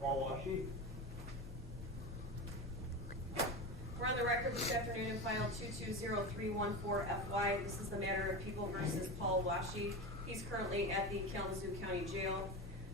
Paul Washe. We're on the record this afternoon in file 220314FY. This is the matter of People versus Paul Washe. He's currently at the Kalamazoo County Jail.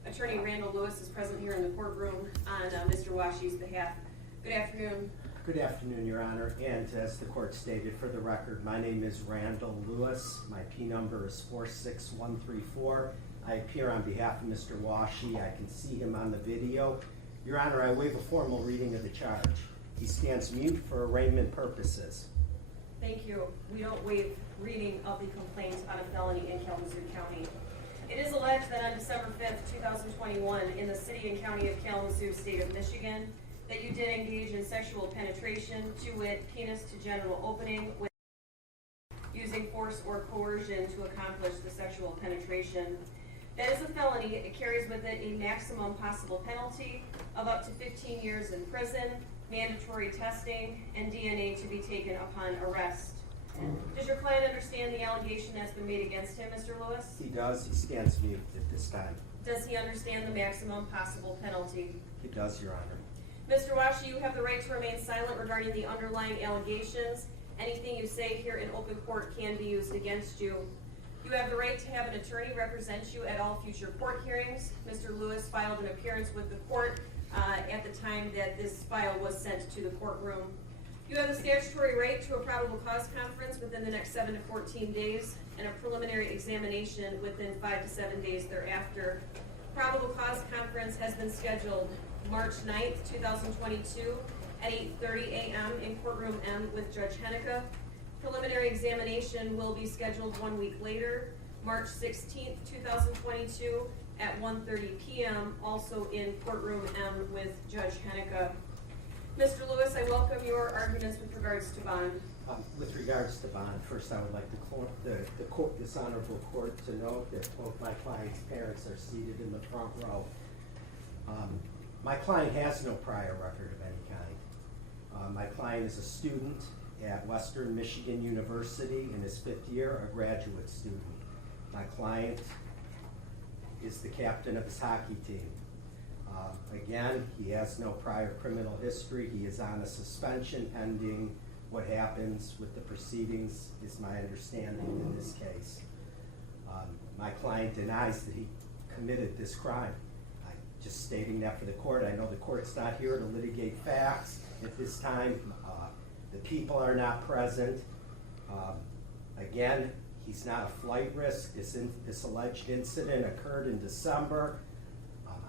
Attorney Randall Lewis is present here in the courtroom on Mr. Washe's behalf. Good afternoon. Good afternoon, Your Honor. And as the court stated, for the record, my name is Randall Lewis. My P number is 46134. I appear on behalf of Mr. Washe. I can see him on the video. Your Honor, I waive a formal reading of the charge. He stands mute for arraignment purposes. Thank you. We don't waive reading of the complaint on a felony in Kalamazoo County. It is alleged that on December 5th, 2021, in the city and county of Kalamazoo, state of Michigan, that you did engage in sexual penetration, to wit, penis to genital opening, with using force or coercion to accomplish the sexual penetration. That is a felony. It carries with it a maximum possible penalty of up to 15 years in prison, mandatory testing, and DNA to be taken upon arrest. Does your client understand the allegation that's been made against him, Mr. Lewis? He does. He stands mute at this time. Does he understand the maximum possible penalty? He does, Your Honor. Mr. Washe, you have the right to remain silent regarding the underlying allegations. Anything you say here in open court can be used against you. You have the right to have an attorney represent you at all future court hearings. Mr. Lewis filed an appearance with the court at the time that this file was sent to the courtroom. You have the statutory right to a probable cause conference within the next 7 to 14 days and a preliminary examination within 5 to 7 days thereafter. Probable cause conference has been scheduled March 9th, 2022 at 8:30 a.m. in courtroom M with Judge Henneke. Preliminary examination will be scheduled 1 week later, March 16th, 2022 at 1:30 p.m. also in courtroom M with Judge Henneke. Mr. Lewis, I welcome your arguments with regards to bond. With regards to bond, first I would like this honorable court to note that both my client's parents are seated in the front row. My client has no prior record of any kind. My client is a student at Western Michigan University in his 5th year, a graduate student. My client is the captain of his hockey team. Again, he has no prior criminal history. He is on a suspension pending what happens with the proceedings, is my understanding in this case. My client denies that he committed this crime. Just stating that for the court. I know the court's not here to litigate facts at this time. The people are not present. Again, he's not a flight risk. This alleged incident occurred in December.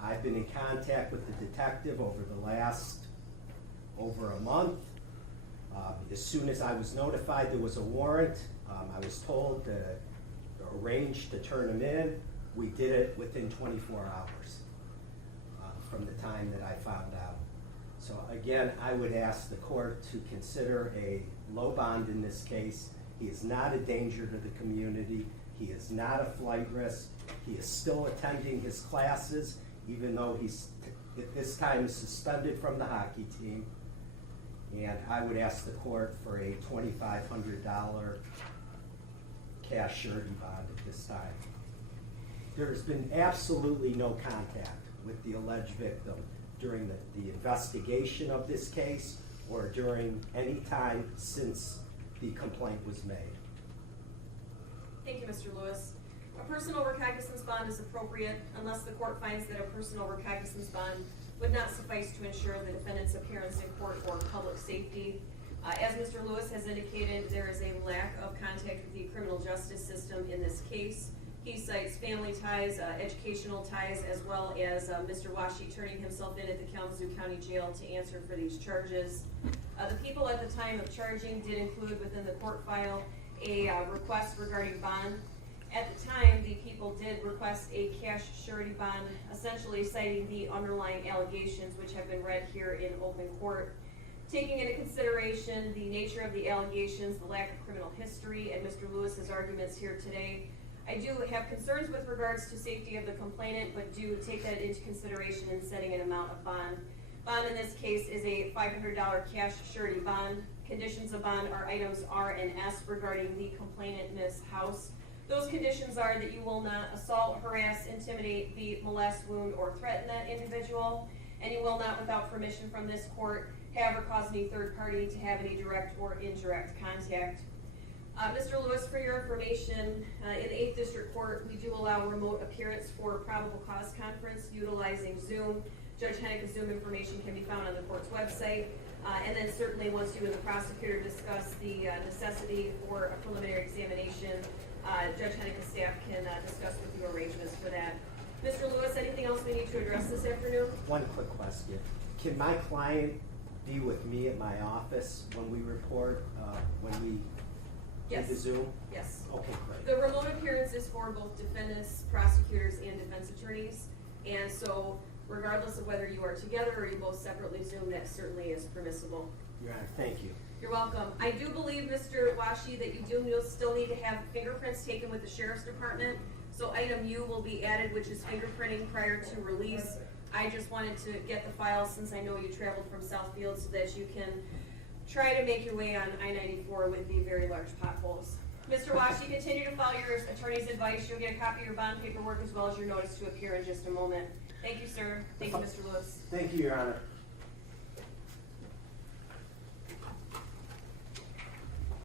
I've been in contact with the detective over a month. As soon as I was notified there was a warrant, I was told to arrange to turn him in. We did it within 24 hours from the time that I found out. So again, I would ask the court to consider a low bond in this case. He is not a danger to the community. He is not a flight risk. He is still attending his classes, even though he's at this time is suspended from the hockey team. And I would ask the court for a $2,500 cash surety bond at this time. There has been absolutely no contact with the alleged victim during the investigation of this case or during any time since the complaint was made. Thank you, Mr. Lewis. A personal recognizance bond is appropriate unless the court finds that a personal recognizance bond would not suffice to ensure the defendant's appearance in court or public safety. As Mr. Lewis has indicated, there is a lack of contact with the criminal justice system in this case. He cites family ties, educational ties, as well as Mr. Washe turning himself in at the Kalamazoo County Jail to answer for these charges. The people at the time of charging did include within the court file a request regarding bond. At the time, the people did request a cash surety bond, essentially citing the underlying allegations which have been read here in open court. Taking into consideration the nature of the allegations, the lack of criminal history, and Mr. Lewis's arguments here today, I do have concerns with regards to safety of the complainant, but do take that into consideration in setting an amount of bond. Bond in this case is a $500 cash surety bond. Conditions of bond are items R and S regarding the complainant, Ms. House. Those conditions are that you will not assault, harass, intimidate, beat, molest, wound, or threaten that individual. and you will not, without permission from this court, have or cause any third party to have any direct or indirect contact. Mr. Lewis, for your information, in the 8th District Court, we do allow remote appearance for probable cause conference utilizing Zoom. Judge Hennick's Zoom information can be found on the court's website. And then certainly once you and the prosecutor discuss the necessity for a preliminary examination, Judge Hennick's staff can discuss with you arrangements for that. Mr. Lewis, anything else we need to address this afternoon? One quick question. Can my client be with me at my office when we report, when we do Yes. the Zoom? Yes. Okay, great. The remote appearance is for both defendants, prosecutors, and defense attorneys. And so regardless of whether you are together or you both separately Zoom, that certainly is permissible. Your Honor, thank you. You're welcome. I do believe, Mr. Washe, that you'll still need to have fingerprints taken with the Sheriff's Department. So item U will be added, which is fingerprinting prior to release. I just wanted to get the file since I know you traveled from Southfield so that you can try to make your way on I-94 with the very large potholes. Mr. Washe, continue to follow your attorney's advice. You'll get a copy of your bond paperwork as well as your notice to appear in just a moment. Thank you, sir. Thank you, Mr. Lewis. Thank you, Your Honor.